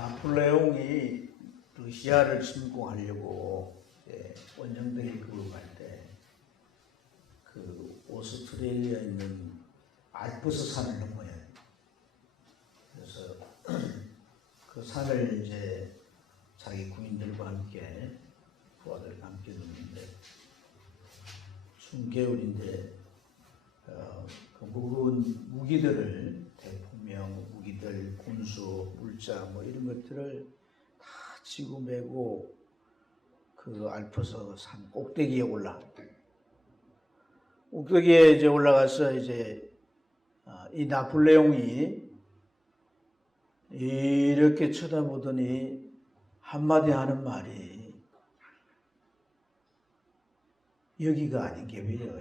나폴레옹이 러시아를 침공하려고 원정대기 그걸 갈 때 그 오스트레일리아에 있는 알프스 산을 넘어야 해요. 그래서 그 산을 이제 자기 군인들과 함께 부하들과 함께 넘는데 숨겨울인데 그 무거운 무기들을 대포명 무기들, 군수, 물자 뭐 이런 것들을 다 지고 메고 그 알프스 산 꼭대기에 꼭대기에 이제 올라가서 이제 이 나폴레옹이 이렇게 쳐다보더니 한마디 하는 말이 여기가 아닌 게 왜요?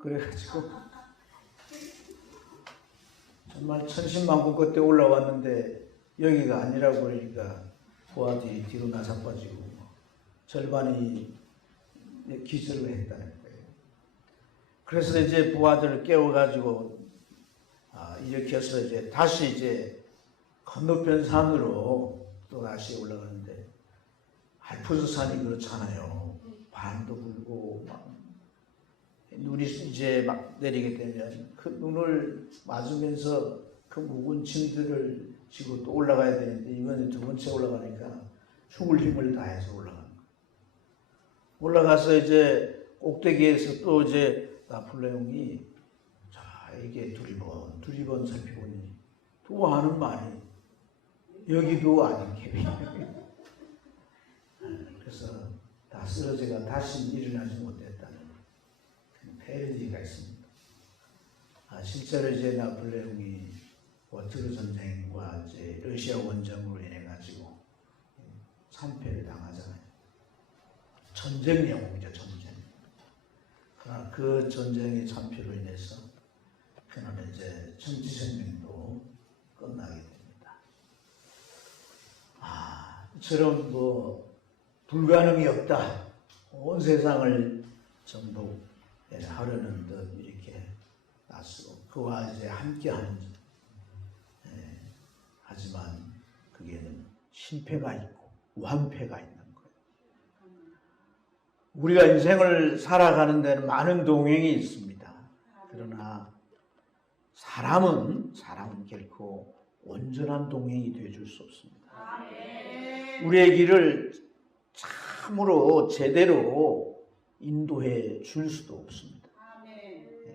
그래가지고 정말 천신만고 끝에 올라왔는데 여기가 아니라고 그러니까 부하들이 뒤로 나사빠지고 절반이 기절을 했다는 거예요. 그래서 이제 부하들을 깨워가지고 일으켜서 이제 다시 이제 건너편 산으로 또 다시 올라가는데 알프스 산이 그렇잖아요. 바람도 불고 막 눈이 이제 막 내리게 되면 그 눈을 맞으면서 그 묵은 짐들을 지고 또 올라가야 되는데 이번에 두 번째 올라가니까 죽을 힘을 다해서 올라가는 거예요. 올라가서 이제 꼭대기에서 또 이제 나폴레옹이 자 이게 두리번 살펴보니 또 하는 말이 여기도 아닌 게 그래서 다 쓰러져가 다시 일어나지 못했다는 패러디가 있습니다. 실제로 이제 나폴레옹이 워터루 전쟁과 이제 러시아 원정으로 인해 가지고 참패를 당하잖아요. 전쟁 영웅이죠, 전쟁. 그러나 그 전쟁의 참패로 인해서 그는 이제 정치 생명도 끝나게 됩니다. 이처럼 뭐 불가능이 없다. 온 세상을 정복하려는 듯 이렇게 낯서고 그와 이제 함께하는 하지만 그게는 실패가 있고 완패가 있는 거예요. 우리가 인생을 살아가는 데는 많은 동행이 있습니다. 그러나 사람은 결코 온전한 동행이 되어줄 수 없습니다. 우리의 길을 참으로 제대로 인도해 줄 수도 없습니다.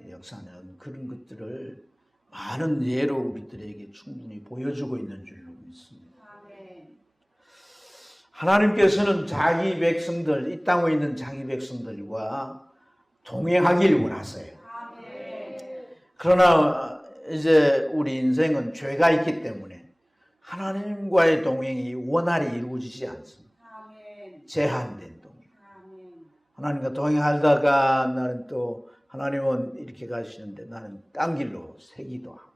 역사는 그런 것들을 많은 예로 우리들에게 충분히 보여주고 있는 줄로 믿습니다. 하나님께서는 자기 백성들, 이 땅에 있는 자기 백성들과 동행하길 원하세요. 그러나 이제 우리 인생은 죄가 있기 때문에 하나님과의 동행이 원활히 이루어지지 않습니다. 제한된 동행. 하나님과 동행하다가 나는 또 하나님은 이렇게 가시는데 나는 딴 길로 새기도 하고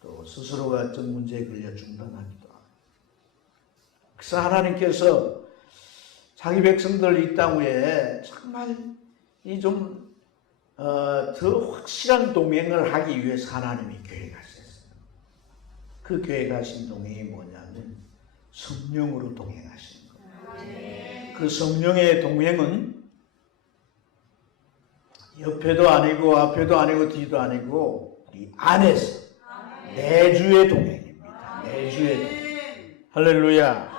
또 스스로가 어떤 문제에 걸려 중단하기도 하고 그래서 하나님께서 자기 백성들 이 땅 위에 정말 이 좀 더 확실한 동행을 하기 위해서 하나님이 계획하셨어요. 그 계획하신 동행이 뭐냐면 성령으로 동행하시는 거예요. 그 성령의 동행은 옆에도 아니고 앞에도 아니고 뒤도 아니고 우리 안에서 내주의 동행입니다. 내주의 동행. 할렐루야.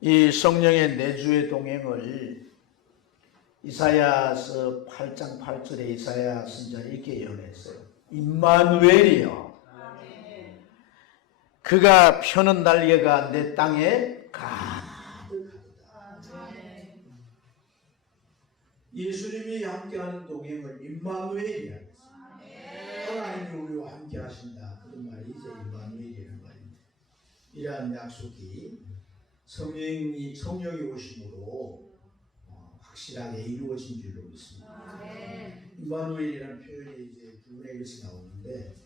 이 성령의 내주의 동행을 이사야서 8장 8절에 이사야 선지자는 이렇게 예언했어요. 임마누엘이여 그가 펴는 날개가 내 땅에 가득하다. 예수님이 함께하는 동행을 임마누엘이라 했습니다. 하나님이 우리와 함께 하신다. 그런 말이 이제 임마누엘이라는 말입니다. 이러한 약속이 성령이 오심으로 확실하게 이루어진 줄로 믿습니다. 임마누엘이라는 표현이 이제 두 군데 에서 나오는데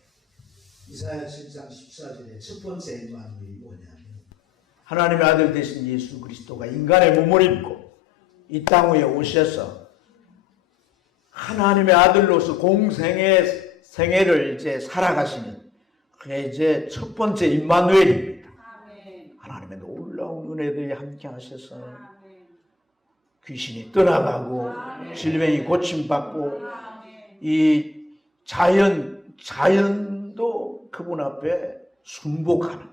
이사야 7장 14절에 첫 번째 임마누엘이 뭐냐면 하나님의 아들 되신 예수 그리스도가 인간의 몸을 입고 이 땅 위에 오셔서 하나님의 아들로서 공생의 생애를 이제 살아가시는 그게 이제 첫 번째 임마누엘입니다. 하나님의 놀라운 은혜들이 함께 하셔서 귀신이 떠나가고 질병이 고침받고 이 자연도 그분 앞에 순복하는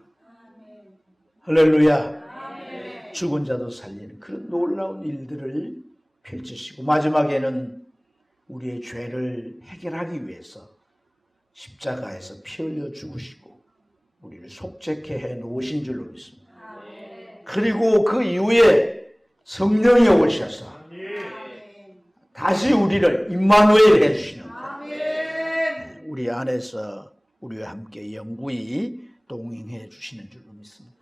할렐루야 죽은 자도 살리는 그런 놀라운 일들을 펼치시고 마지막에는 우리의 죄를 해결하기 위해서 십자가에서 피 흘려 죽으시고 우리를 속죄케 해 놓으신 줄로 믿습니다. 그리고 그 이후에 성령이 오셔서 다시 우리를 임마누엘 해주시는 거예요. 우리 안에서 우리와 함께 영구히 동행해 주시는 줄로 믿습니다.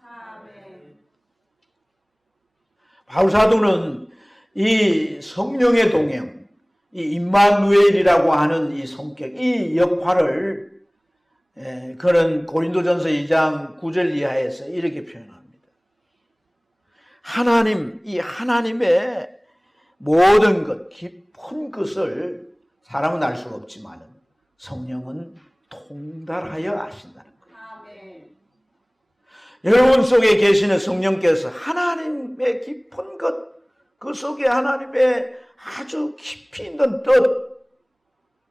바울사도는 이 성령의 동행, 이 임마누엘이라고 하는 이 성격, 이 역할을 그는 고린도전서 2장 9절 이하에서 이렇게 표현합니다. 하나님, 이 하나님의 모든 것, 깊은 것을 사람은 알 수가 없지만 성령은 통달하여 아신다는 거예요. 여러분 속에 계시는 성령께서 하나님의 깊은 것, 그 속에 하나님의 아주 깊이 있는 뜻,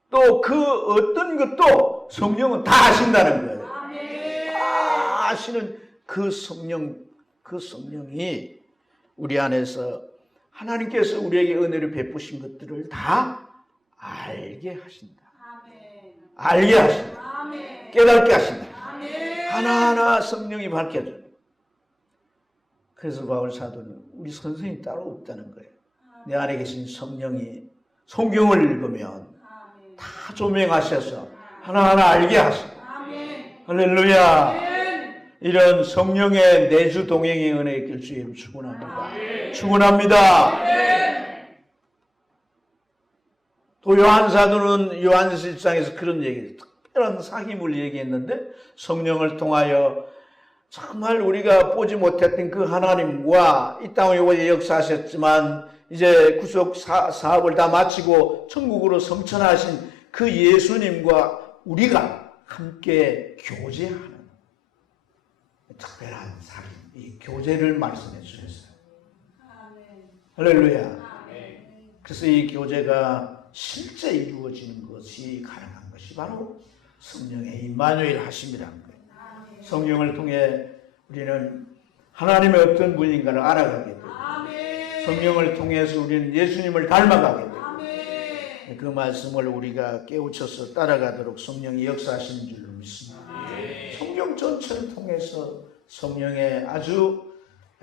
또 그 어떤 것도 성령은 다 아신다는 거예요. 다 아시는 그 성령이 우리 안에서 하나님께서 우리에게 은혜를 베푸신 것들을 다 알게 하신다. 알게 하신다. 깨닫게 하신다. 하나하나 성령이 밝혀줘요. 그래서 바울 사도는 우리 선생이 따로 없다는 거예요. 내 안에 계신 성령이 성경을 읽으면 다 조명하셔서 하나하나 알게 하신다. 할렐루야. 이런 성령의 내주 동행의 은혜에 있길 주님 축원합니다. 축원합니다. 또 요한 사도는 요한서 1장에서 그런 얘기, 특별한 사귐을 얘기했는데 성령을 통하여 정말 우리가 보지 못했던 그 하나님과 이 땅에 역사하셨지만 이제 구속 사업을 다 마치고 천국으로 성천하신 그 예수님과 우리가 함께 교제하는 특별한 사귐, 이 교제를 말씀해 주셨어요. 할렐루야. 그래서 이 교제가 실제 이루어지는 것이 가능한 것이 바로 성령의 임마누엘 하심이라는 거예요. 성령을 통해 우리는 하나님의 어떤 분인가를 알아가게 되고 성령을 통해서 우리는 예수님을 닮아가게 되고 그 말씀을 우리가 깨우쳐서 따라가도록 성령이 역사하시는 줄로 믿습니다. 성령 전체를 통해서 성령의 아주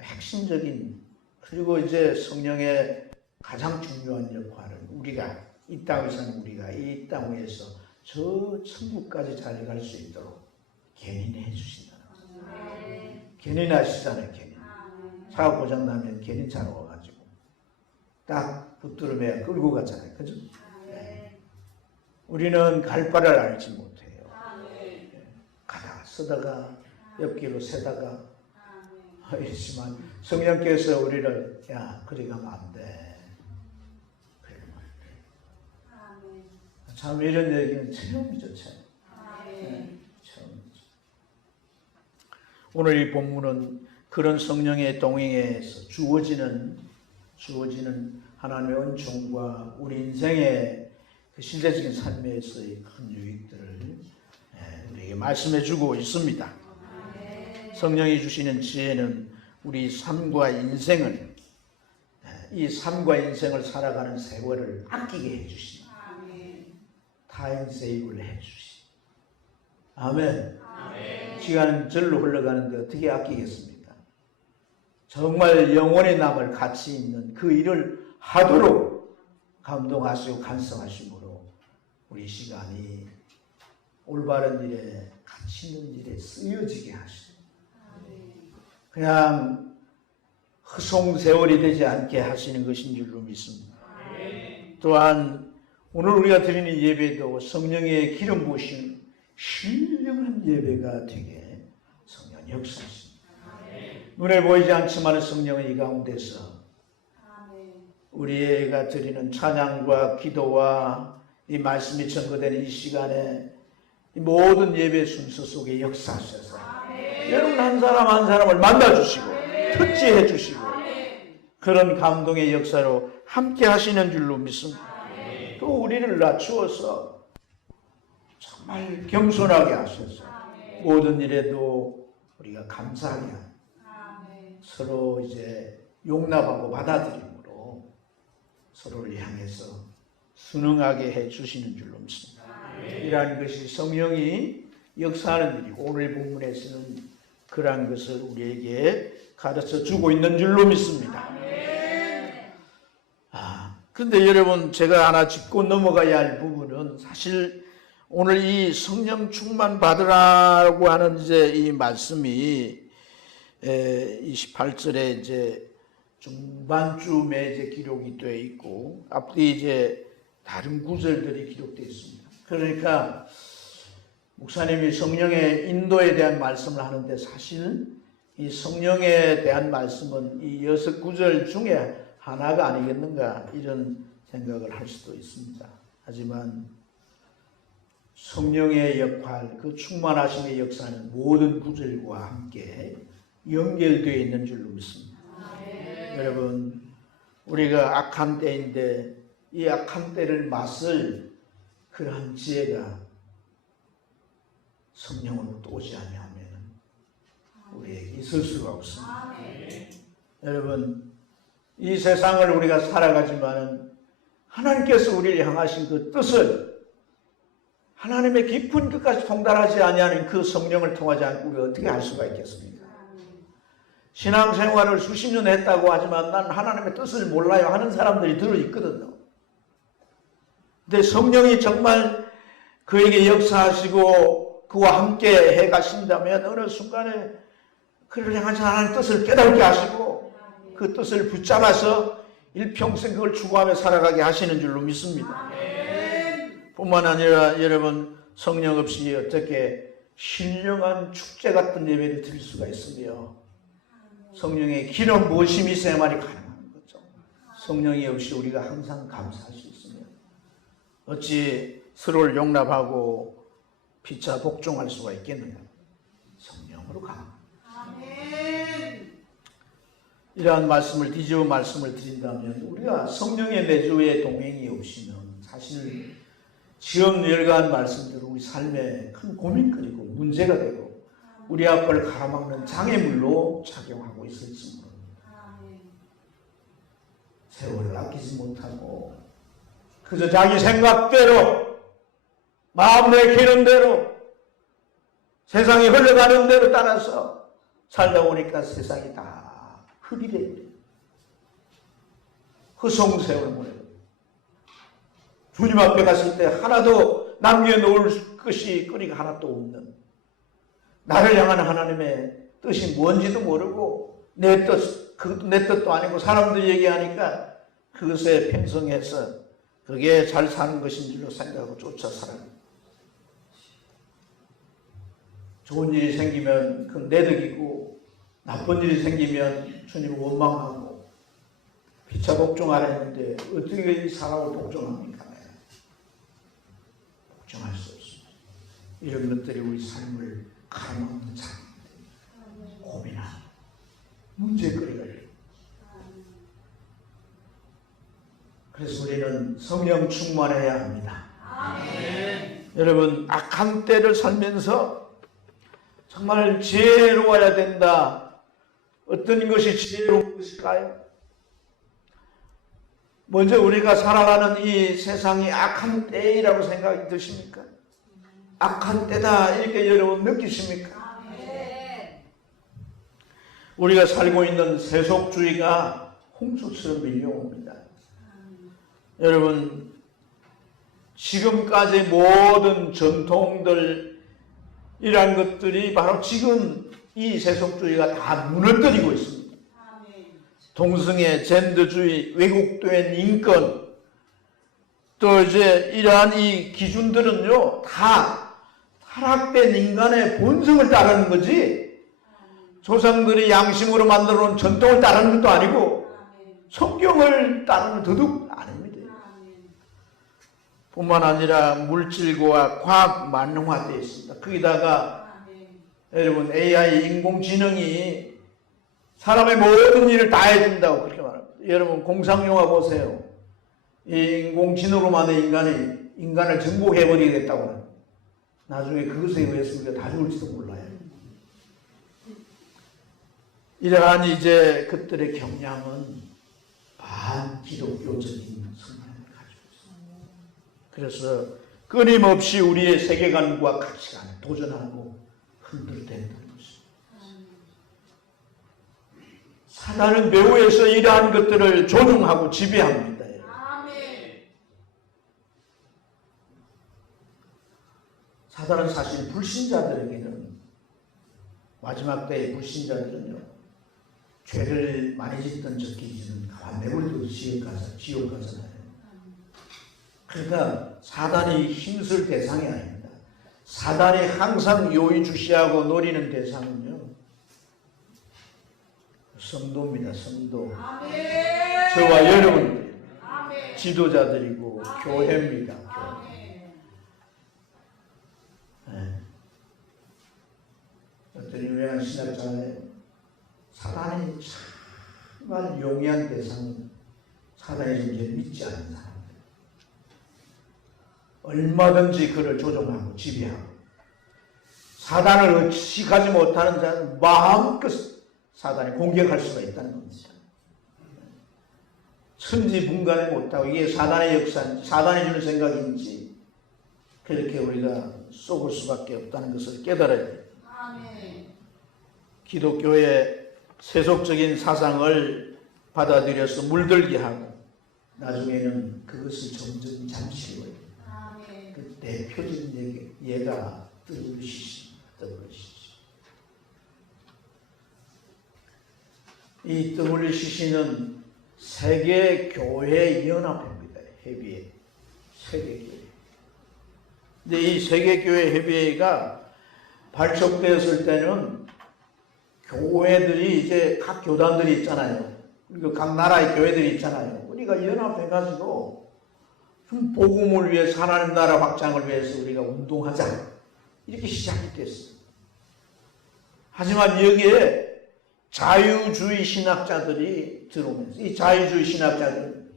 핵심적인 그리고 이제 성령의 가장 중요한 역할을 우리가 이 땅에 사는 우리가 이 땅 위에서 저 천국까지 잘 갈 수 있도록 견인해 주신다는 거예요. 견인하시잖아요. 견인. 차가 고장나면 견인 차로 와가지고 딱 붙들으면 끌고 가잖아요. 그죠? 네. 우리는 갈 바를 알지 못해요. 가다가 쓰다가 옆길로 새다가 이러지만 성령께서 우리를 야 그리 가면 안 돼. 참 이런 얘기는 처음이죠. 처음. 처음이죠. 오늘 이 본문은 그런 성령의 동행에서 주어지는 하나님의 은총과 우리 인생의 그 실제적인 삶에서의 큰 유익들을 우리에게 말씀해 주고 있습니다. 성령이 주시는 지혜는 우리 삶과 인생을 이 삶과 인생을 살아가는 세월을 아끼게 해주십니다. 타임 세이브를 해주시. 아멘. 시간은 절로 흘러가는데 어떻게 아끼겠습니까? 정말 영원히 남을 가치 있는 그 일을 하도록 감동하시고 간섭하심으로 우리 시간이 올바른 일에 가치 있는 일에 쓰여지게 하시고 그냥 허송세월이 되지 않게 하시는 것인 줄로 믿습니다. 또한 오늘 우리가 드리는 예배도 성령의 기름 부으신 신령한 예배가 되게 성령 역사하십니다. 눈에 보이지 않지만 성령은 이 가운데서 우리가 드리는 찬양과 기도와 이 말씀이 전거되는 이 시간에 모든 예배 순서 속에 역사하셔서 여러분 한 사람 한 사람을 만나주시고 특지해 주시고 그런 감동의 역사로 함께 하시는 줄로 믿습니다. 또 우리를 낮추어서 정말 겸손하게 하셔서 모든 일에도 우리가 감사하게 하고 서로 이제 용납하고 받아들임으로 서로를 향해서 순응하게 해 주시는 줄로 믿습니다. 이러한 것이 성령이 역사하는 일이고 오늘 본문에서는 그러한 것을 우리에게 가르쳐 주고 있는 줄로 믿습니다. 근데 여러분 제가 하나 짚고 넘어가야 할 부분은 사실 오늘 이 성령 충만 받으라고 하는 이제 이 말씀이 28절에 이제 중반쯤에 이제 기록이 되어 있고 앞뒤 이제 다른 구절들이 기록되어 있습니다. 그러니까 목사님이 성령의 인도에 대한 말씀을 하는데 사실 이 성령에 대한 말씀은 이 6구절 중에 하나가 아니겠는가 이런 생각을 할 수도 있습니다. 하지만 성령의 역할, 그 충만하심의 역사는 모든 구절과 함께 연결되어 있는 줄로 믿습니다. 여러분 우리가 악한 때인데 이 악한 때를 맞설 그러한 지혜가 성령으로부터 오지 아니하면 우리에게 있을 수가 없습니다. 여러분 이 세상을 우리가 살아가지만 하나님께서 우리를 향하신 그 뜻을 하나님의 깊은 끝까지 통달하지 아니하는 그 성령을 통하지 않고 우리가 어떻게 할 수가 있겠습니까? 신앙생활을 수십 년 했다고 하지만 난 하나님의 뜻을 몰라요 하는 사람들이 들어있거든요. 근데 성령이 정말 그에게 역사하시고 그와 함께 해가신다면 어느 순간에 그를 향하신 하나님의 뜻을 깨닫게 하시고 그 뜻을 붙잡아서 일평생 그걸 추구하며 살아가게 하시는 줄로 믿습니다. 뿐만 아니라 여러분 성령 없이 어떻게 신령한 축제 같은 예배를 드릴 수가 있으며 성령의 기름 부으심이 있어야만이 가능한 거죠. 성령이 없이 우리가 항상 감사할 수 있으며 어찌 서로를 용납하고 피차 복종할 수가 있겠느냐. 성령으로 가는 이러한 말씀을 뒤집어 말씀을 드린다면 우리가 성령의 내주에 동행이 없이는 사실 지금 열거한 말씀들은 우리 삶에 큰 고민거리고 문제가 되고 우리 앞을 가로막는 장애물로 작용하고 있을지 모릅니다. 세월을 아끼지 못하고 그저 자기 생각대로 마음 내키는 대로 세상이 흘러가는 대로 따라서 살다 보니까 세상이 다 흙이 되어요. 허송세월 보내요. 주님 앞에 갔을 때 하나도 남겨놓을 것이 거리가 하나도 없는 나를 향한 하나님의 뜻이 뭔지도 모르고 내 뜻도 아니고 사람들이 얘기하니까 그것에 편성해서 그게 잘 사는 것인 줄로 생각하고 쫓아 살아요. 좋은 일이 생기면 그건 내 덕이고 나쁜 일이 생기면 주님을 원망하고 피차 복종하라 했는데 어떻게 이 사람을 복종합니까? 복종할 수 없습니다. 이런 것들이 우리 삶을 가로막는 장애입니다. 고민하고 문제거리가 있어요. 그래서 우리는 성령 충만해야 합니다. 아멘. 여러분 악한 때를 살면서 정말 지혜로워야 된다. 어떤 것이 지혜로운 것일까요? 먼저 우리가 살아가는 이 세상이 악한 때이라고 생각이 드십니까? 악한 때다 이렇게 여러분 느끼십니까? 우리가 살고 있는 세속주의가 홍수처럼 밀려옵니다. 여러분 지금까지 모든 전통들 이란 것들이 바로 지금 이 세속주의가 다 무너뜨리고 있습니다. 동성애, 젠더주의, 왜곡된 인권, 또 이제 이러한 이 기준들은요 다 타락된 인간의 본성을 따르는 거지 조상들이 양심으로 만들어 놓은 전통을 따르는 것도 아니고 성경을 따르는 도둑 아닙니다. 뿐만 아니라 물질과 과학 만능화되어 있습니다. 거기다가 여러분 AI 인공지능이 사람의 모든 일을 다 해준다고 그렇게 말합니다. 여러분 공상영화 보세요. 이 인공지능으로 만든 인간이 인간을 정복해버리겠다고 합니다. 나중에 그것에 의해서 우리가 다 죽을지도 몰라요. 이러한 이제 그들의 경향은 반기독교적인 성향을 가지고 있습니다. 그래서 끊임없이 우리의 세계관과 가치관에 도전하고 흔들대는 것입니다. 사단은 배후에서 이러한 것들을 조종하고 지배합니다. 사단은 사실 불신자들에게는, 마지막 때의 불신자들은요, 죄를 많이 짓던 저 기지는 가만 내버려둬도 지옥 가잖아요. 그러니까 사단이 힘쓸 대상이 아닙니다. 사단이 항상 요의주시하고 노리는 대상은요, 성도입니다. 성도. 저와 여러분들, 지도자들이고 교회입니다. 교회. 네. 어떤 유명한 신학자예요. 사단이 정말 용이한 대상은 사단의 존재를 믿지 않는 사람들. 얼마든지 그를 조종하고 지배하고, 사단을 의식하지 못하는 자는 마음껏 사단이 공격할 수가 있다는 겁니다. 천지분간을 못하고 이게 사단의 역사인지 사단이 주는 생각인지 그렇게 우리가 속을 수밖에 없다는 것을 깨달아야 돼요. 기독교의 세속적인 사상을 받아들여서 물들게 하고 나중에는 그것을 점점 잠시로 그 대표적인 예가 WCC입니다. 이 WCC는 세계교회연합회입니다. 협의회. 세계교회. 근데 이 세계교회 협의회가 발족되었을 때는 교회들이 이제 각 교단들이 있잖아요. 그리고 각 나라의 교회들이 있잖아요. 우리가 연합해가지고 좀 복음을 위해서 하나님 나라 확장을 위해서 우리가 운동하자. 이렇게 시작이 됐어요. 하지만 여기에 자유주의 신학자들이 들어오면서 이 자유주의 신학자들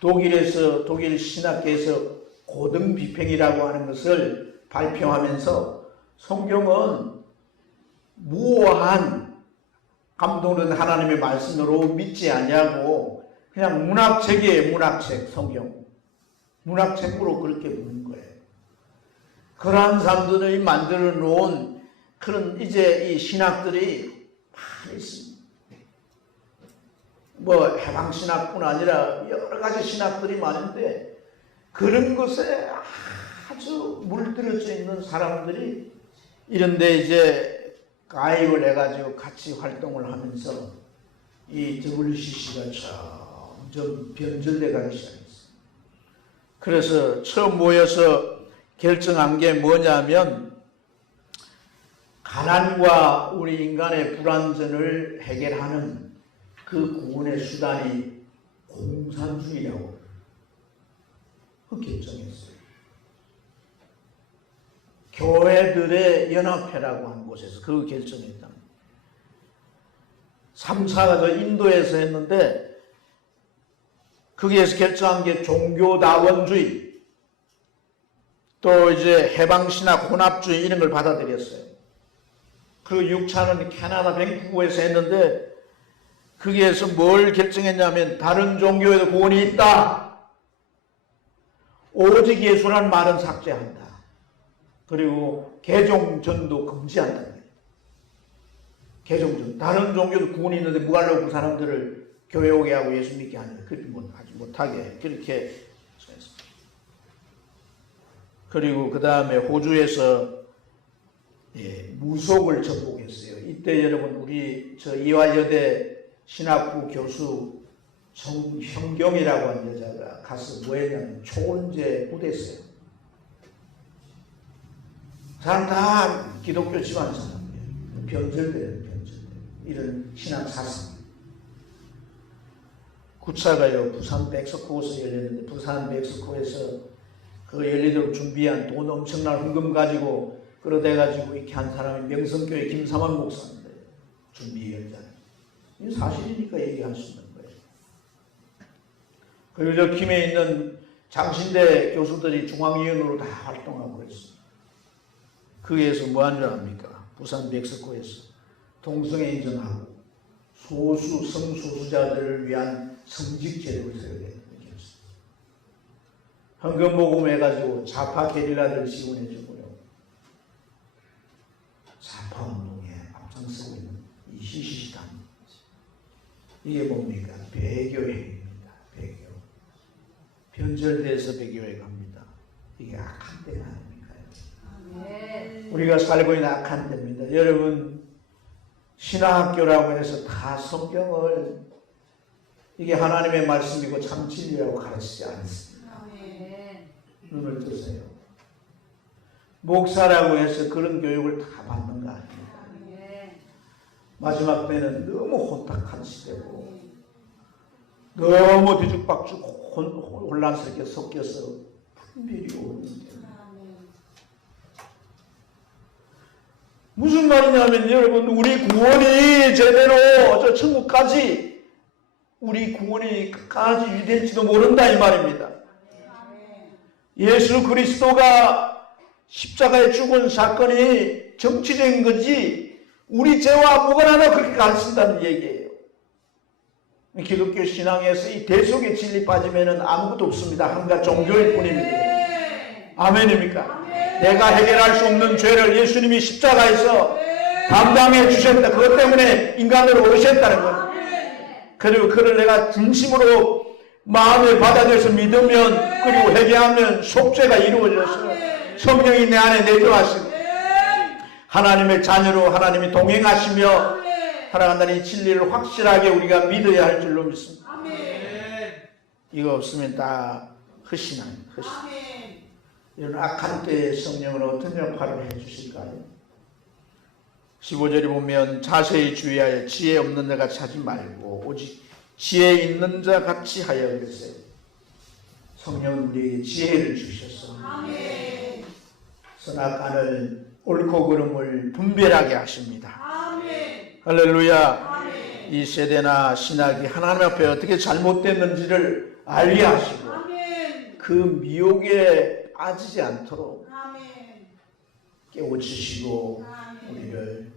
독일 신학계에서 고등비평이라고 하는 것을 발표하면서 성경은 무오한 감동된 하나님의 말씀으로 믿지 아니하고 그냥 문학책이에요. 문학책, 성경. 문학책으로 그렇게 보는 거예요. 그러한 사람들이 만들어 놓은 그런 이제 이 신학들이 많이 있습니다. 뭐 해방신학뿐 아니라 여러 가지 신학들이 많은데 그런 것에 아주 물들어져 있는 사람들이 이런데 이제 가입을 해가지고 같이 활동을 하면서 이 WCC가 점점 변절돼 가기 시작했어요. 그래서 처음 모여서 결정한 게 뭐냐면 가난과 우리 인간의 불완전을 해결하는 그 구원의 수단이 공산주의라고 결정했어요. 교회들의 연합회라고 하는 곳에서 그 결정했다. 3사가 저 인도에서 했는데 거기에서 결정한 게 종교다원주의, 또 이제 해방신학, 혼합주의 이런 걸 받아들였어요. 그리고 6차는 캐나다 밴쿠버에서 했는데 거기에서 뭘 결정했냐면 다른 종교에도 구원이 있다. 오직 예수라는 말은 삭제한다. 그리고 개종전도 금지한다. 개종전. 다른 종교도 구원이 있는데 뭐하려고 그 사람들을 교회 오게 하고 예수 믿게 하는 그렇게 하지 못하게 그렇게. 그리고 그 다음에 호주에서 무속을 접목했어요. 이때 여러분 우리 저 이화여대 신학부 교수 정형경이라고 하는 여자가 가서 뭐 했냐면 초원제 부대했어요. 사람 다 기독교 집안 사람이에요. 변절돼요. 이런 신앙 사상. 구차가요 부산 백석호에서 열렸는데 부산 백석호에서 그 열리도록 준비한 돈 엄청난 헌금 가지고 끌어대가지고 이렇게 한 사람이 명성교회 김삼환 목사인데, 준비위원장. 이건 사실이니까 얘기할 수 있는 거예요. 그리고 저 김해 있는 장신대 교수들이 중앙위원으로 다 활동하고 그랬어요. 거기에서 뭐 한 줄 압니까? 부산 멕시코에서 동성애 인정하고 소수 성소수자들을 위한 성직 제도를 세우게 얘기했어요. 헌금 모금해가지고 좌파 게릴라들 지원해주고요. 좌파 운동에 앞장서고 있는 이 시시시단. 이게 뭡니까? 배교행위입니다. 배교. 변절돼서 배교에 갑니다. 이게 악한 때가 아닙니까? 우리가 살고 있는 악한 때입니다. 여러분, 신학교라고 해서 다 성경을 이게 하나님의 말씀이고 참 진리라고 가르치지 않습니다. 눈을 뜨세요. 목사라고 해서 그런 교육을 다 받는 거 아닙니다. 마지막 때는 너무 혼탁한 시대고 너무 뒤죽박죽 혼란스럽게 섞여서 분별이 오는데 무슨 말이냐면 여러분, 우리 구원이 제대로 저 천국까지 우리 구원이 끝까지 유지될지도 모른다 이 말입니다. 예수 그리스도가 십자가에 죽은 사건이 정치적인 거지 우리 죄와 무관하다 그렇게 가르친다는 얘기예요. 기독교 신앙에서 이 대속의 진리 빠지면 아무것도 없습니다. 한가 종교일 뿐입니다. 아멘입니까? 내가 해결할 수 없는 죄를 예수님이 십자가에서 담당해 주셨다. 그것 때문에 인간으로 오셨다는 거예요. 그리고 그를 내가 진심으로 마음에 받아들여서 믿으면 그리고 회개하면 속죄가 이루어져서 성령이 내 안에 내주하시고 하나님의 자녀로 하나님이 동행하시며 살아간다는 이 진리를 확실하게 우리가 믿어야 할 줄로 믿습니다. 이거 없으면 다 허신합니다. 허신. 이런 악한 때에 성령은 어떤 역할을 해주실까요? 15절에 보면 자세히 주의하여 지혜 없는 자 같이 하지 말고 오직 지혜 있는 자 같이 하여 그랬어요. 성령은 우리에게 지혜를 주셔서 선악간을 옳고 그름을 분별하게 하십니다. 할렐루야. 이 세대나 신학이 하나님 앞에 어떻게 잘못됐는지를 알게 하시고 그 미혹에 빠지지 않도록 깨우치시고 우리를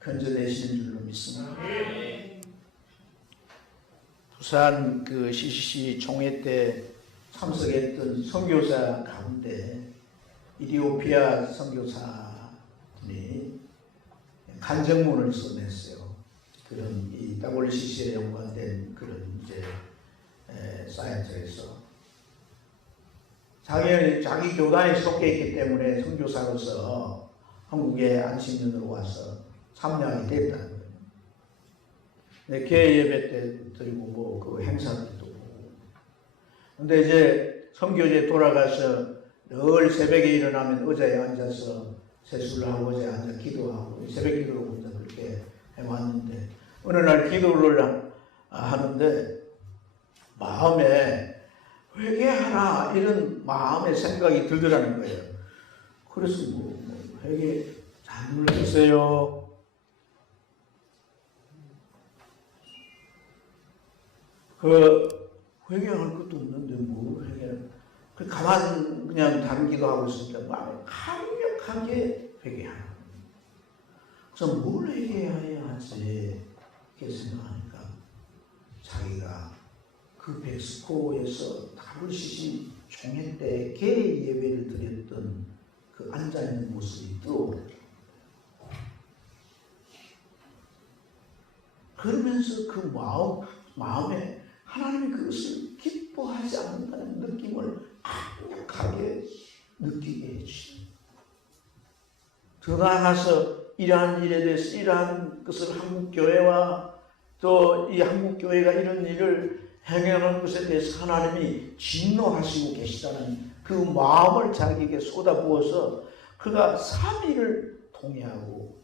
건져내시는 줄로 믿습니다. 부산 그 CCC 총회 때 참석했던 선교사 가운데 이디오피아 선교사분이 간증문을 써냈어요. 그런 이 WCC에 연관된 그런 이제 사이트에서 자기 교단에 속해 있기 때문에 선교사로서 한국에 안식년으로 와서 참여하게 됐다는 거예요. 네, 개회 예배 때 드리고 뭐 그 행사들도 보고. 근데 이제 선교지에 돌아가서 늘 새벽에 일어나면 의자에 앉아서 세수를 하고 의자에 앉아 기도하고 새벽 기도를 혼자 그렇게 해왔는데 어느 날 기도를 하는데 마음에 회개하라 이런 마음의 생각이 들더라는 거예요. 그래서 회개 잘 눌러주세요. 그 회개할 것도 없는데 뭘 회개를? 그 가만 그냥 다른 기도하고 있으니까 마음에 강력하게 회개하는 거예요. 그래서 뭘 회개해야 하지 이렇게 생각하니까 자기가 그 멕시코에서 WCC 총회 때 개회 예배를 드렸던 그 앉아있는 모습이 떠오르고 그러면서 그 마음에 하나님이 그것을 기뻐하지 않는다는 느낌을 강력하게 느끼게 해주십니다. 더 나아가서 이러한 일에 대해서 이러한 것을 한국교회와 또 이 한국교회가 이런 일을 행하는 것에 대해서 하나님이 진노하시고 계시다는 그 마음을 자기에게 쏟아부어서 그가 3일을 통회하고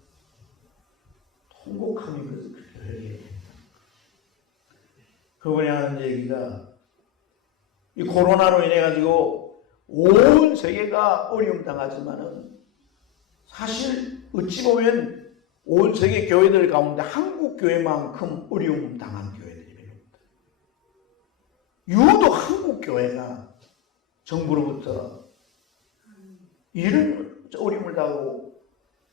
통곡하며 그렇게 회개했다. 그분이 하는 얘기가 이 코로나로 인해 가지고 온 세계가 어려움 당하지만은 사실 어찌 보면 온 세계 교회들 가운데 한국 교회만큼 어려움 당한 교회들이 별로 없다. 유독 한국 교회가 정부로부터 이런 어려움을 당하고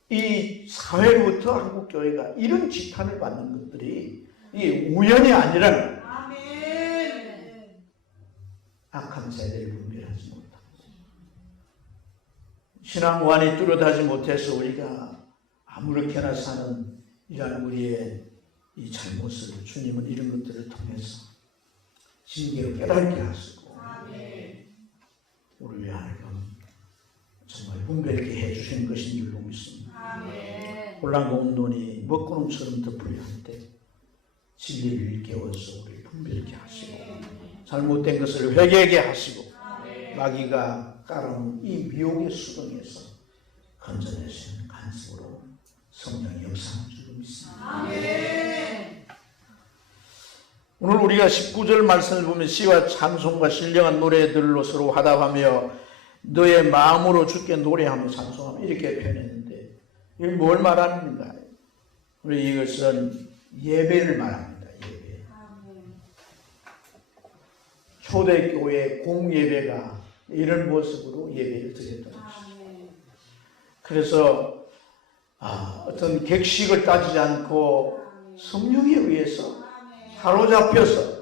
이 사회로부터 한국 교회가 이런 지탄을 받는 것들이 이게 우연이 아니라는 악한 세대를 분별하지 못하고 신앙관이 뚜렷하지 못해서 우리가 아무렇게나 사는 이런 우리의 이 잘못을 주님은 이런 것들을 통해서 진리로 깨닫게 하시고 우리 하나님 정말 분별하게 해주시는 것인 줄로 믿습니다. 혼란과 혼돈이 먹구름처럼 덮으려 할 때 진리를 일깨워서 우리 분별하게 하시고 잘못된 것을 회개하게 하시고 마귀가 깔아놓은 이 미혹의 수동에서 건져내시는 간섭으로 성령의 역사는 줄로 믿습니다. 오늘 우리가 19절 말씀을 보면 시와 찬송과 신령한 노래들로 서로 화답하며 너의 마음으로 주께 노래하며 찬송하며 이렇게 표현했는데 이게 뭘 말합니까? 우리 이것은 예배를 말합니다. 예배. 초대교회 공예배가 이런 모습으로 예배를 드렸던 것입니다. 그래서 어떤 객식을 따지지 않고 성령에 의해서 사로잡혀서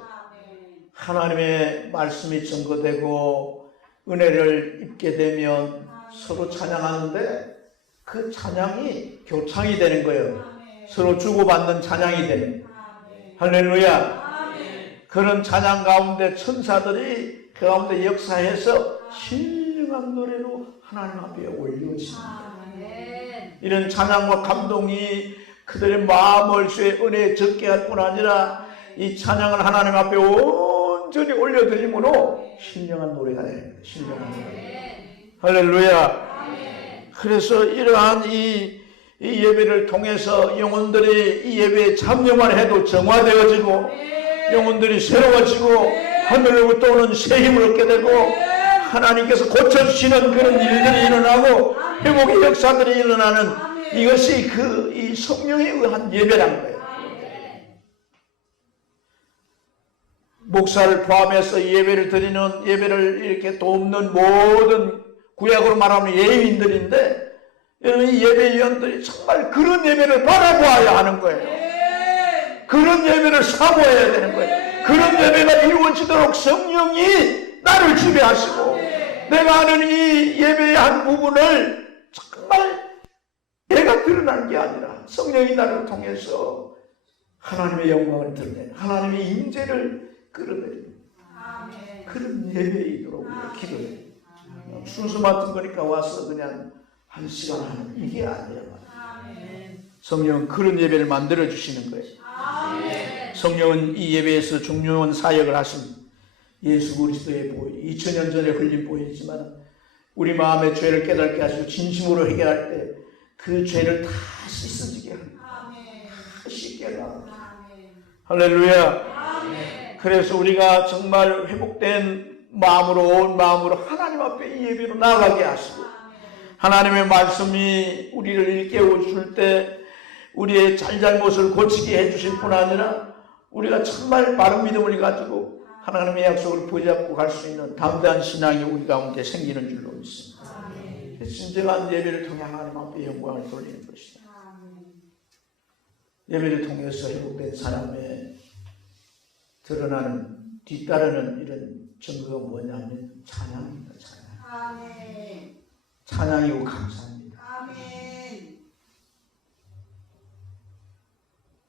하나님의 말씀이 증거되고 은혜를 입게 되면 서로 찬양하는데 그 찬양이 교창이 되는 거예요. 서로 주고받는 찬양이 되는 거예요. 할렐루야. 그런 찬양 가운데 천사들이 그 가운데 역사해서 신령한 노래로 하나님 앞에 올려주십니다. 이런 찬양과 감동이 그들의 마음을 주의 은혜에 적게 할 뿐 아니라 이 찬양을 하나님 앞에 온전히 올려드림으로 신령한 노래가 됩니다. 신령한 노래. 할렐루야. 그래서 이러한 이 예배를 통해서 영혼들이 이 예배에 참여만 해도 정화되어지고 영혼들이 새로워지고 하늘로부터 오는 새 힘을 얻게 되고 하나님께서 고쳐주시는 그런 일들이 일어나고 회복의 역사들이 일어나는 이것이 이 성령에 의한 예배라는 거예요. 목사를 포함해서 예배를 드리는 예배를 이렇게 돕는 모든 구약으로 말하면 예인들인데 이 예배위원들이 정말 그런 예배를 바라보아야 하는 거예요. 그런 예배를 사모해야 되는 거예요. 그런 예배가 이루어지도록 성령이 나를 지배하시고 내가 하는 이 예배의 한 부분을 정말 내가 드러나는 게 아니라 성령이 나를 통해서 하나님의 영광을 드러내는 하나님의 임재를 끌어내리는 그런 예배이도록 우리가 기도해요. 순서 맡은 거니까 와서 그냥 한 시간 하는 이게 아니라 성령은 그런 예배를 만들어 주시는 거예요. 성령은 이 예배에서 중요한 사역을 하신 예수 그리스도의 보혈 2000년 전에 흘린 보혈이지만 우리 마음의 죄를 깨닫게 하시고 진심으로 해결할 때 그 죄를 다 씻어지게 합니다. 다 씻게 합니다. 할렐루야. 그래서 우리가 정말 회복된 마음으로 온 마음으로 하나님 앞에 이 예배로 나아가게 하시고 하나님의 말씀이 우리를 일깨워 줄 때 우리의 잘잘못을 고치게 해주실 뿐 아니라 우리가 정말 바른 믿음을 가지고 하나님의 약속을 붙잡고 갈 수 있는 담대한 신앙이 우리 가운데 생기는 줄로 믿습니다. 진정한 예배를 통해 하나님 앞에 영광을 돌리는 것이다. 예배를 통해서 회복된 사람의 드러나는 뒤따르는 이런 증거가 뭐냐면 찬양입니다. 찬양. 찬양이고 감사합니다.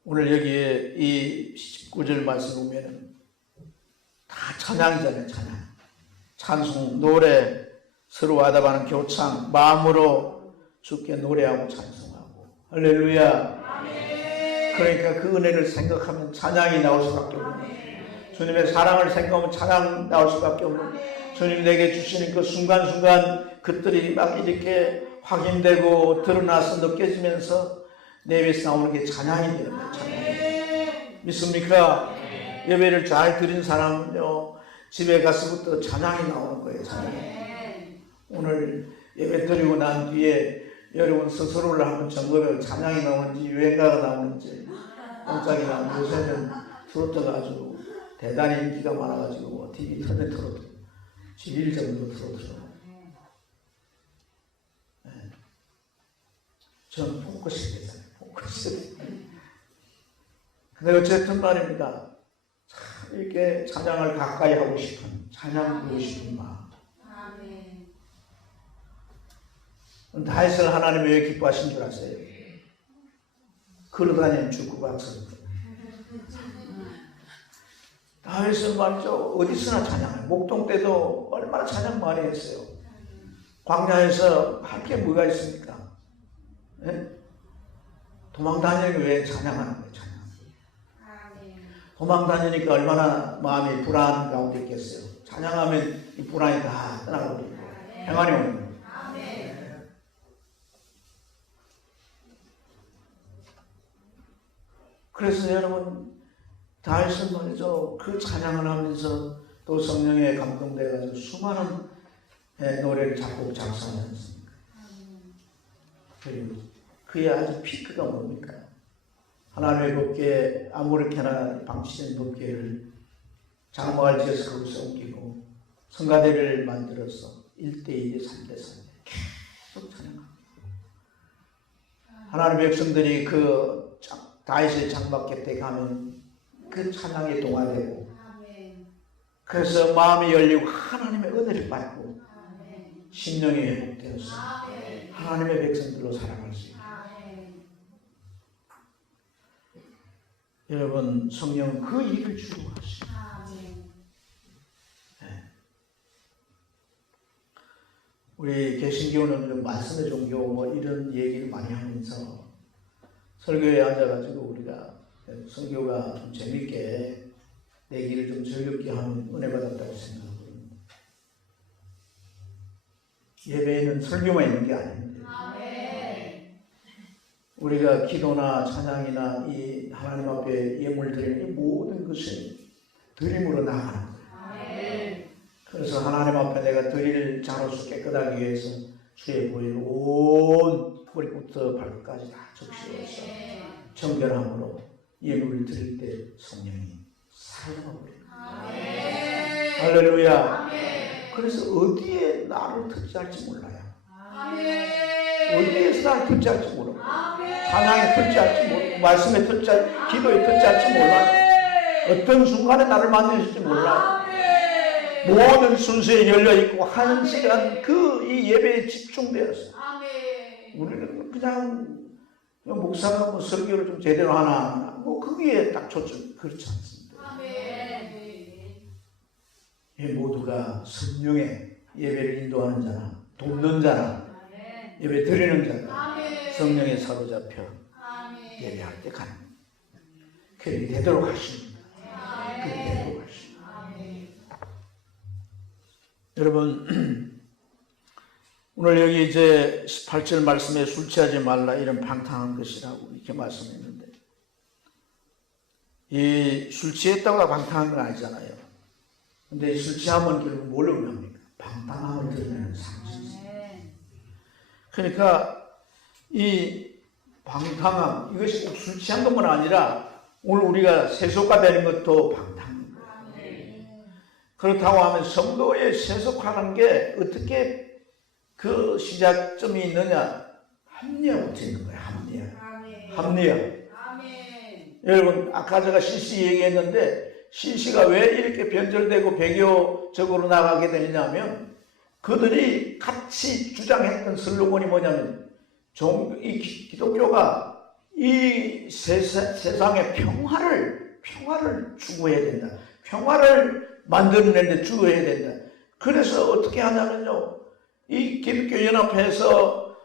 오늘 여기에 이 19절 말씀 보면 다 찬양이잖아요. 찬송, 노래, 서로 화답하는 교창, 마음으로 주께 노래하고 찬송하고 할렐루야. 그러니까 그 은혜를 생각하면 찬양이 나올 수밖에 없는 주님의 사랑을 생각하면 찬양 나올 수밖에 없는 주님 내게 주시는 그 순간순간 그들이 막 이렇게 확인되고 드러나서 느껴지면서 내 입에서 나오는 게 찬양이 됩니다. 찬양. 믿습니까? 예배를 잘 드린 사람은요 집에 가서부터 찬양이 나오는 거예요. 찬양. 오늘 예배 드리고 난 뒤에 여러분 스스로를 한번 점검해 찬양이 나오는지 유행가가 나오는지 깜짝이 나오는지 요새는 트로트가 아주 대단히 인기가 많아가지고 뭐 TV 터널 트로트 주일 정도 트로트로 네. 저는 포커스 되잖아요. 포커스. 근데 어쨌든 말입니다. 참 이렇게 찬양을 가까이 하고 싶은 찬양 부르고 싶은 마음. 다윗을 하나님이 왜 기뻐하신 줄 아세요? 걸어다니는 주구박사. 다윗은 말이죠. 어디서나 찬양해요. 목동 때도 얼마나 찬양 많이 했어요. 광야에서 할 게 뭐가 있습니까? 네? 도망 다니는 왜 찬양하는 거예요? 찬양. 도망 다니니까 얼마나 마음이 불안 가운데 있겠어요. 찬양하면 이 불안이 다 떠나버리고 평안이 오는 거예요. 그래서 여러분 다윗은 말이죠. 그 찬양을 하면서 또 성령에 감동돼가지고 수많은 노래를 작곡 작사하지 않습니까? 그리고 그의 아주 피크가 뭡니까? 하나님의 법궤 아무렇게나 방치된 법궤를 장막을 지어서 거기서 옮기고 성가대를 만들어서 1대 2대 3대 3대 계속 찬양합니다. 하나님의 백성들이 그 다윗의 장막 곁에 가면 그 찬양에 동화되고 그래서 마음이 열리고 하나님의 은혜를 받고 심령이 회복되어서 하나님의 백성들로 살아갈 수 있다. 여러분 성령은 그 일을 주로 하십니다. 네. 우리 개신교는 말씀의 종교 뭐 이런 얘기를 많이 하면서 설교에 앉아가지고 우리가 설교가 좀 재밌게 내기를 좀 즐겁게 하면 은혜 받았다고 생각합니다. 예배에는 설교만 있는 게 아닌데 우리가 기도나 찬양이나 이 하나님 앞에 예물 드리는 이 모든 것을 드림으로 나가는 거예요. 그래서 하나님 앞에 내가 드릴 자로서 깨끗하기 위해서 주의 보혈 온 머리부터 발끝까지 다 적시어서 정결함으로 예물을 드릴 때 성령이 살아버려요. 할렐루야. 그래서 어디에 나를 터치할지 몰라요. 어디에서 나를 터치할지 모르고 찬양에 터치할지 모르고 말씀에 터치할지 기도에 터치할지 몰라요. 어떤 순간에 나를 만드실지 몰라요. 모든 순서에 열려있고 한 시간 그 이 예배에 집중되어서 우리는 그냥 목사가 뭐 설교를 좀 제대로 하나 뭐 거기에 딱 초점 그렇지 않습니다. 이 모두가 성령의 예배를 인도하는 자나 돕는 자나 예배 드리는 자나 성령에 사로잡혀 예배할 때 가는 그렇게 되도록 하십니다. 그렇게 되도록 하십니다. 여러분 오늘 여기 이제 18절 말씀에 술 취하지 말라 이런 방탕한 것이라고 이렇게 말씀했는데 이 술 취했다고 방탕한 건 아니잖아요. 근데 술 취하면 결국 뭘 의미합니까? 방탕함을 드러내는 상징이에요. 그러니까 이 방탕함 이것이 꼭 술 취한 것만 아니라 오늘 우리가 세속화 되는 것도 방탕한 거예요. 그렇다고 하면 성도의 세속화라는 게 어떻게 그 시작점이 있느냐? 합리화부터 있는 거예요. 합리화. 여러분 아까 제가 CC 얘기했는데 CC가 왜 이렇게 변절되고 배교적으로 나가게 되느냐면 그들이 같이 주장했던 슬로건이 뭐냐면 이 기독교가 이 세상의 평화를 추구해야 된다. 평화를 만들어내는데 주어야 된다. 그래서 어떻게 하냐면요. 이 기독교 연합회에서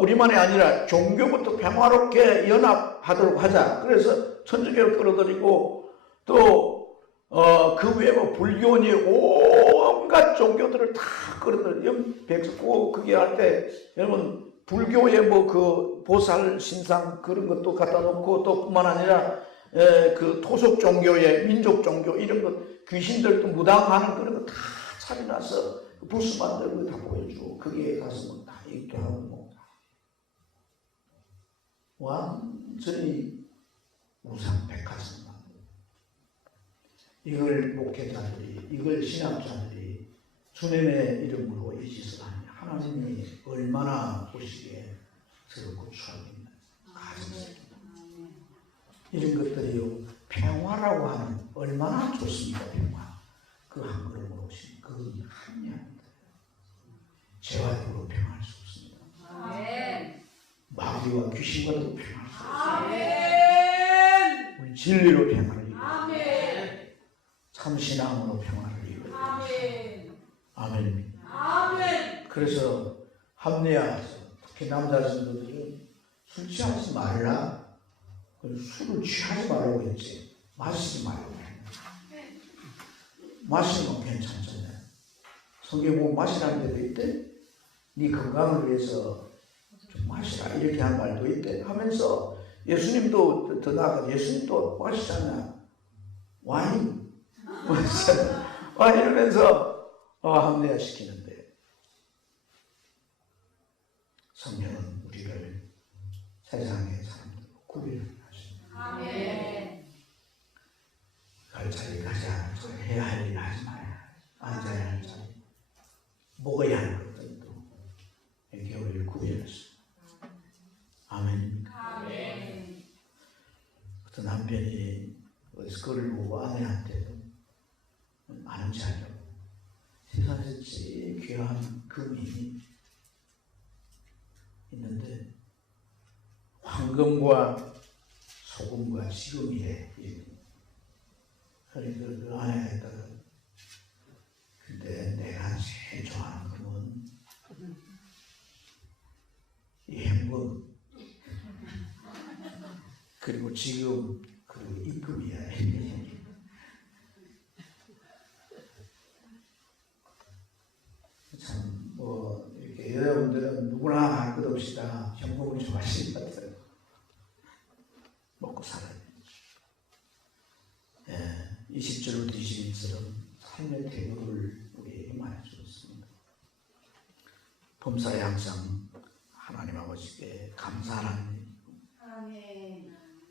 우리만이 아니라 종교부터 평화롭게 연합하도록 하자. 그래서 천주교를 끌어들이고 또 그 외에 뭐 불교니 온갖 종교들을 다 끌어들여 백석고 그게 할 때 여러분 불교의 뭐 그 보살 신상 그런 것도 갖다 놓고 또 뿐만 아니라 그 토속 종교의 민족 종교 이런 것 귀신들도 무당하는 그런 거 다 차려놔서 부스 만들고 다 보여주고 거기에 가서 뭐 다 얘기하고 뭐 완전히 우상백화점 만들고 이걸 목회자들이 이걸 신학자들이 주님의 이름으로 이 짓을 하니 하나님이 얼마나 보시기에 더럽고 추하겠나. 이런 것들이요 평화라고 하는 얼마나 좋습니까. 평화 그 한 걸음으로 오신 그건 합리합니다. 죄와 더불어 평화할 수 없습니다. 아멘. 마귀와 귀신과도 평화할 수 없습니다. 아멘. 우리 진리로 평화를 이루어 아멘. 참 신앙으로 평화를 이루어 아멘. 아멘. 아멘. 그래서 합리화해서 특히 남자 성도들은 술 취하지 말라. 술을 취하지 말라고 했지 마시지 말라고 했는데 마시면 괜찮잖아요. 성경에 보면 마시라는 데도 있대. 네 건강을 위해서 좀 마시라 이렇게 한 말도 있대 하면서 예수님도 더 나아가 예수님도 마시잖아. 와인 마시잖아. 와인 이러면서 합리화시키는데 성령은 우리를 세상의 사람들로 구별을 아멘. 갈 자리 가지 않을 자리, 해야 할 일 하지 말아야 앉아야 할 자리, 먹어야 할 것들도 이렇게 우리를 구별했어. 아멘. 아멘. 어떤 남편이 어디서 글을 보고 아내한테도 아는지 알려고 세상에서 제일 귀한 금이 있는데 황금과 소금과 지금이래. 그러니까 그 안에다가 근데 내가 제일 좋아하는 금은 이 현금 그리고 지금 그 임금이야. 참 뭐 이렇게 여러분들은 누구나 할 것 없이 다 현금을 좋아하시는 것 같아요. 먹고 살아야 돼. 20절로 21절은 삶의 태도를 우리에게 말해주었습니다. 범사에 항상 하나님 아버지께 감사하는 일이고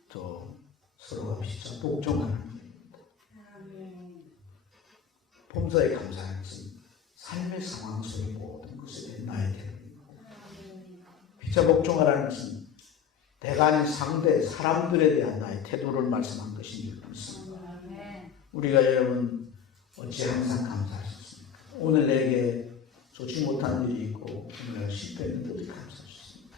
또 서로가 피차 복종하는 일입니다. 범사에 감사하는 것은 삶의 상황 속의 모든 것에 대한 나의 태도입니다. 피차 복종하라는 것은 내가 아닌 상대 사람들에 대한 나의 태도를 말씀한 것인 줄 믿습니다. 우리가 여러분 어찌 항상 감사할 수 있습니까? 오늘 내게 좋지 못한 일이 있고 오늘 내가 실패했는데 어떻게 감사할 수 있습니까?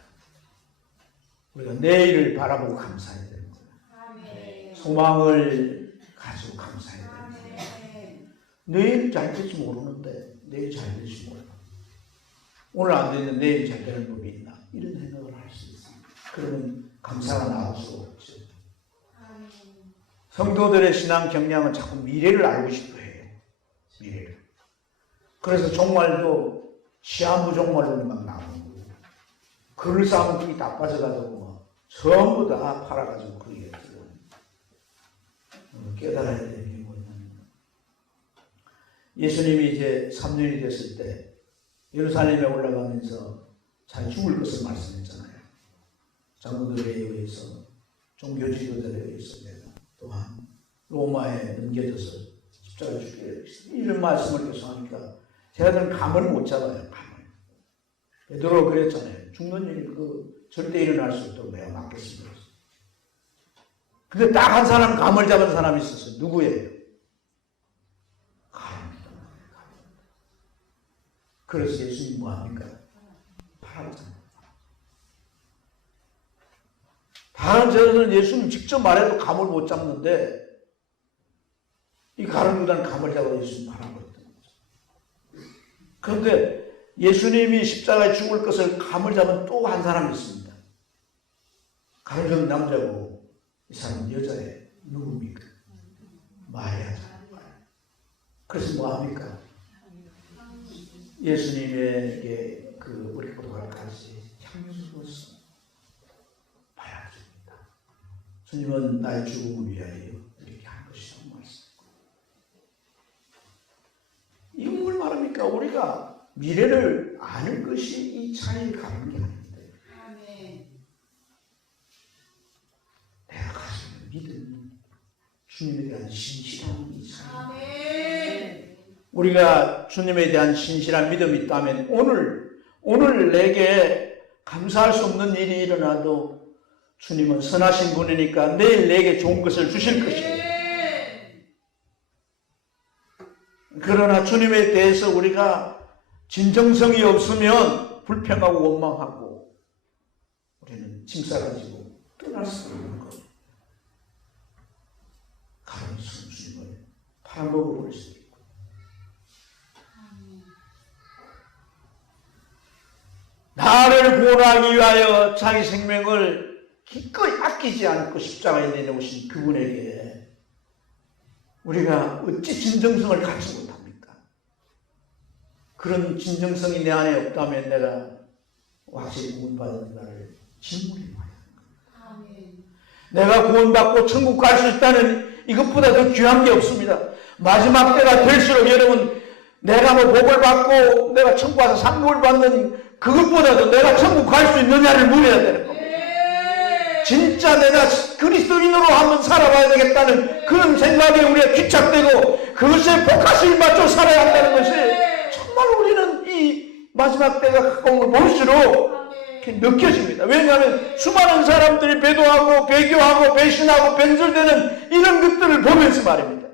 우리가 내일을 바라보고 감사해야 되는 거예요. 소망을 가지고 감사해야 되는 거예요. 내일 잘 될지 모르는데 내일 잘 될지 몰라. 오늘 안 되는데 내일 잘 되는 법이 있나? 이런 생각을 할 수 있습니다. 그러면 감사가 나올 수가 없죠. 성도들의 신앙 경향은 자꾸 미래를 알고 싶어 해요. 미래를. 그래서 종말도 시한부 종말로만 나오는 거고 글을 쌓으면 그게 다 빠져가지고 전부 다 팔아가지고 그게 깨달아야 되는 게 뭐냐면 예수님이 이제 3년이 됐을 때 예루살렘에 올라가면서 잘 죽을 것을 말씀했잖아요. 장로들에 의해서 종교지도자들에 의해서 또한 로마에 넘겨져서 십자가에 죽게 되겠습니다. 이런 말씀을 계속 하니까 제가들은 감을 못 잡아요. 감을. 베드로가 그랬잖아요. 죽는 일 절대 일어날 수 없도록 내가 막겠습니다. 근데 딱 한 사람 감을 잡은 사람이 있었어요. 누구예요? 감입니다. 그래서 예수님이 뭐합니까? 팔았잖아요. 다른 제자들은 예수님 직접 말해도 감을 못 잡는데 이 가룟 유다는 감을 잡아 예수님 팔아버렸던 거죠. 그런데 예수님이 십자가에 죽을 것을 감을 잡은 또 한 사람이 있습니다. 가룟 유다는 남자고 이 사람은 여자예요. 누굽니까? 마리아잖아요. 그래서 뭐합니까? 예수님에게 우리 고도가 같이 향유를 주었어. 주님은 나의 죽음을 위하여 이렇게 한 것이라고 말씀합니다. 이건 뭘 말합니까? 언제나 우리가 미래를 아는 것이 이 차이를 가는 게 아닌데 내가 가지고 믿음, 주님에 대한 신실함이 이 차이. 우리가 주님에 대한 신실한 믿음이 있다면 오늘 내게 감사할 수 없는 일이 일어나도 주님은 선하신 분이니까 내일 내게 좋은 것을 주실 것이에요. 그러나 주님에 대해서 우리가 진정성이 없으면 불평하고 원망하고 우리는 짐 싸가지고 떠날 수 있는 거예요. 가능성 주님을 팔아먹어버릴 수 있고. 나를 구원하기 위하여 자기 생명을 기꺼이 아끼지 않고 십자가에 내놓으신 그분에게 우리가 어찌 진정성을 갖지 못합니까? 그런 진정성이 내 안에 없다면 내가 확실히 구원받았다를 질문해봐야 합니다. 내가 구원받고 천국 갈 수 있다는 이것보다 더 귀한 게 없습니다. 마지막 때가 될수록 여러분 내가 뭐 복을 받고 내가 천국 가서 상급을 받는 그것보다도 내가 천국 갈 수 있느냐를 물어야 되는 겁니다. 진짜 내가 그리스도인으로 한번 살아봐야 되겠다는 그런 생각에 우리가 귀착되고 그것에 포커스를 맞춰 살아야 한다는 것이 정말 우리는 이 마지막 때가 가까움을 볼수록 느껴집니다. 왜냐하면 수많은 사람들이 배도하고 배교하고 배신하고 변절되는 이런 것들을 보면서 말입니다.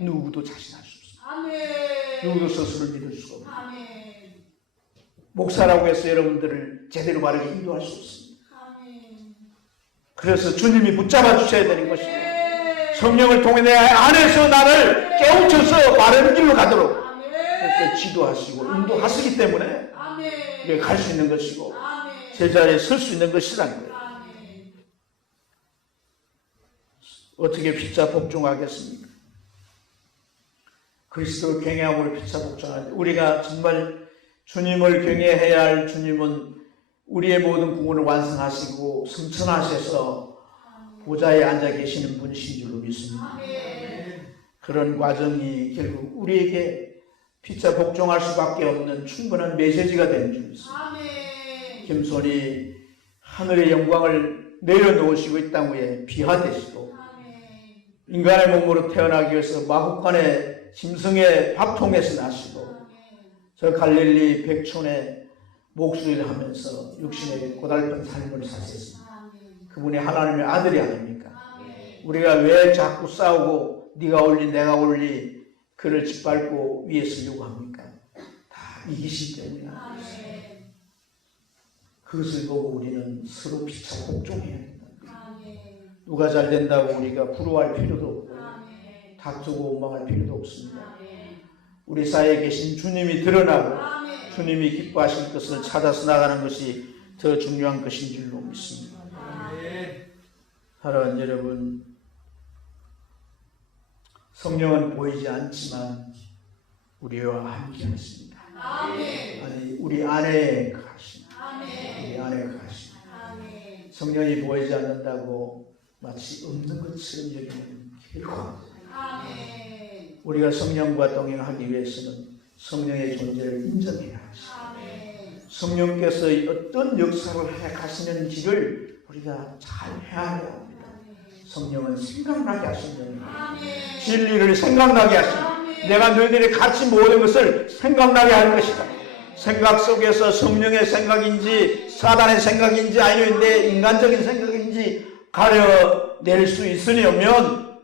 누구도 자신할 수 없습니다. 누구도 스스로를 믿을 수가 없습니다. 목사라고 해서 여러분들을 제대로 바르게 인도할 수 없습니다. 그래서 주님이 붙잡아 주셔야 되는 것입니다. 성령을 통해 내 안에서 나를 깨우쳐서 바른 길로 가도록 그렇게 지도하시고 인도하시기 때문에 우리가 갈 수 있는 것이고 제자리에 설 수 있는 것이라는 거예요. 어떻게 피차 복종하겠습니까? 그리스도를 경외함으로 피차 복종하는데 우리가 정말 주님을 경외해야 할 주님은 우리의 모든 구원을 완성하시고 성천하셔서 보좌에 앉아 계시는 분이신 줄로 믿습니다. 그런 과정이 결국 우리에게 피차 복종할 수밖에 없는 충분한 메시지가 되는 줄 믿습니다. 겸손히 하늘의 영광을 내려놓으시고 이 땅 위에 비하되시고 인간의 몸으로 태어나기 위해서 마국간의 짐승의 밥통에서 나시고 저 갈릴리 백촌에 목수일을 하면서 육신의 고달픈 삶을 사셨습니다. 그분이 하나님의 아들이 아닙니까? 우리가 왜 자꾸 싸우고 네가 올리 내가 올리 그를 짓밟고 위에 서려고 합니까? 다 이기시기 때문이야. 그것을 보고 우리는 서로 피차 복종해야 된다. 누가 잘 된다고 우리가 부러워할 필요도 없고 다투고 원망할 필요도 없습니다. 우리 사이에 계신 주님이 드러나고 주님이 기뻐하실 것을 찾아서 나가는 것이 더 중요한 것인 줄로 믿습니다. 사랑하는 여러분, 성령은 보이지 않지만 우리와 함께 하십니다. 아니, 우리 안에 가십니다. 우리 안에 가십니다. 성령이 보이지 않는다고 마치 없는 것처럼 여기는 결코 안 됩니다. 우리가 성령과 동행하기 위해서는 성령의 존재를 인정해야 합니다. 성령께서 어떤 역사를 해 가시는지를 우리가 잘 헤아려야 합니다. 성령은 생각나게 하신다. 진리를 생각나게 하신다. 내가 너희들이 가르친 모든 것을 생각나게 하는 것이다. 생각 속에서 성령의 생각인지 사단의 생각인지 아니면 내 인간적인 생각인지 가려낼 수 있으려면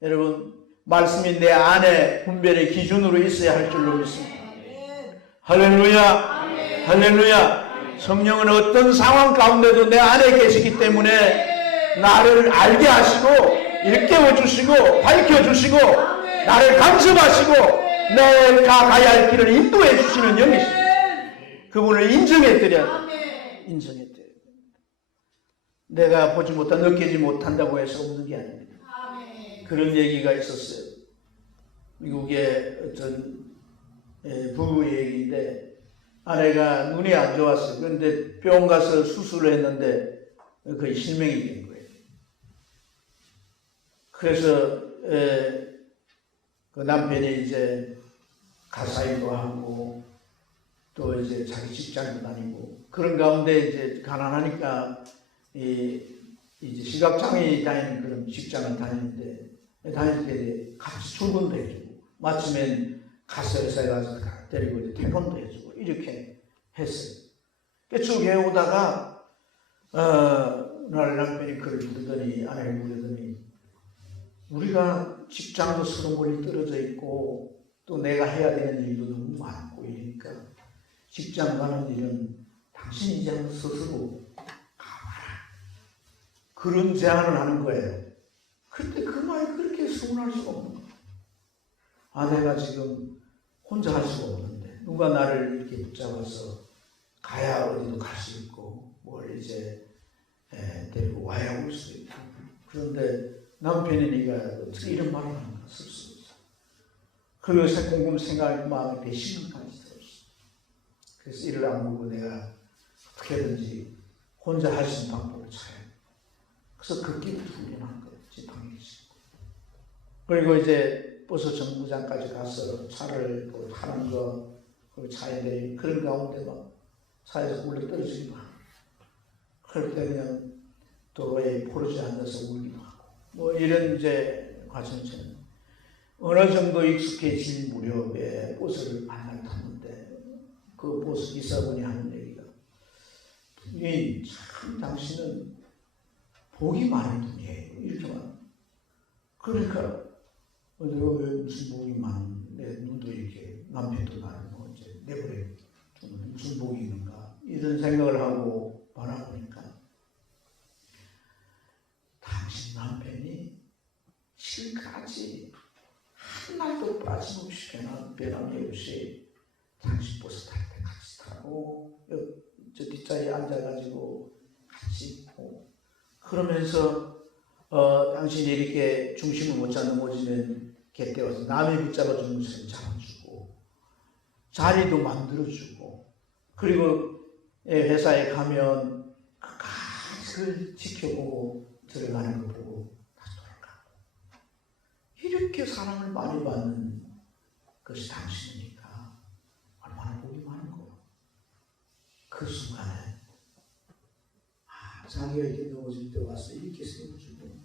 여러분 말씀이 내 안에 분별의 기준으로 있어야 할 줄로 믿습니다. 할렐루야. 할렐루야. 성령은 어떤 상황 가운데도 내 안에 계시기 때문에 나를 알게 하시고 일깨워 주시고 밝혀 주시고 나를 간섭하시고 내가 가야 할 길을 인도해 주시는 영이십니다. 그분을 인정해 드려야 돼. 인정해 드려야 돼. 내가 보지 못한 느끼지 못한다고 해서 없는 게 아닙니다. 그런 얘기가 있었어요. 미국의 어떤 부부 얘기인데 아내가 눈이 안 좋았어요. 그런데 병원 가서 수술을 했는데 거의 실명이 된 거예요. 그래서 그 남편이 이제 가사일도 하고 또 이제 자기 직장도 다니고 그런 가운데 이제 가난하니까 이제 시각장애인이 다니는 그런 직장을 다니는데 다닐 때 같이 출근도 해주고 마침엔 가서 회사에 가서 데리고 이제 퇴근도 해주고 이렇게 했어요. 쭉 해오다가 날 남편이 그를 부르더니 아내를 부르더니 우리가 직장도 서로 멀리 떨어져 있고 또 내가 해야 되는 일도 너무 많고 이러니까 직장 가는 일은 당신이 이제 스스로 가봐라. 그런 제안을 하는 거예요. 그런데 그 말이 그렇게 서운할 수가 없는 거예요. 아내가 지금 혼자 할 수가 없는데 누가 나를 이렇게 붙잡아서 가야 어디도 갈 수 있고 뭘 이제 데리고 와야 올 수 있고 그런데 남편이 네가 어떻게 이런 말을 하는가 씁쓸해서 그리고 곰곰 생각하니까 마음에 배신감까지 들었어. 그래서 이를 악물고 내가 어떻게든지 혼자 할 수 있는 방법을 찾아야 돼. 그래서 그 길을 훈련한 거예요. 지팡이를 싣고. 그리고 이제 버스 정류장까지 가서 차를 타는 거 그리고 차에 내리는 그런 가운데 막 차에서 물러 떨어지기도 하고 그럴 때 그냥 도로에 포르지 앉아서 울기도 하고 뭐 이런 이제 과정처럼 어느 정도 익숙해질 무렵에 버스를 만나게 탔는데 그 버스 기사분이 하는 얘기가 부인 참 당신은 복이 많은 분이에요. 이렇게 말. 그러니까 내가 왜 무슨 복이 많은 내 눈도 이렇게 남편도 나를 뭐 이제 내버려 두면 무슨 복이 있는가 이런 생각을 하고 바라보니까 당신 남편이 지금까지 한 날도 빠짐없이 변함이 없이 당신 버스 탈 때 같이 타고 저 뒷자리에 앉아가지고 같이 있고 그러면서 당신이 이렇게 중심을 못 잡는 넘어지면 곁에 남이 붙잡아주는 것처럼 잡아주고 자리도 만들어주고 그리고 회사에 가면 끝까지 그걸 지켜보고 들어가는 거 보고 다시 돌아가고 이렇게 사랑을 많이 받는 것이 당신이니까 얼마나 복이 많은 거예요. 그 순간에 자기가 이렇게 넘어질 때 와서 이렇게 세워주고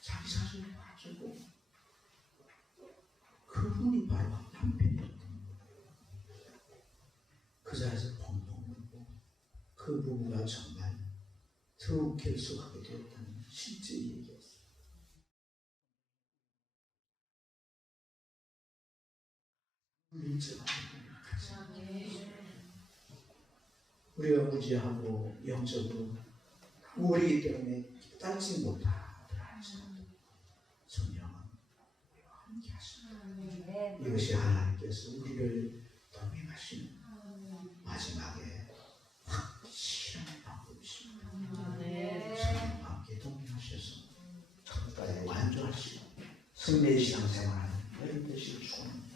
자기 자신을 봐주고 그분이 바로 남편이었던 거예요. 그 자리에서 펑펑 울고 그 부부가 정말 더욱 결속하게 되었다는 실제 얘기였어요. 우리가 무지하고 영적으로 우리이기 때문에 깨닫지 못하더라도 성령은 우리와 함께 하십니다. 이것이 하나님께서 우리를 동행하시는 마지막에 확실한 방법이십니다. 성령과 함께 동행하셔서 천국까지 완주하시고 승리의 신앙생활하는 여러분 되시길 축원합니다.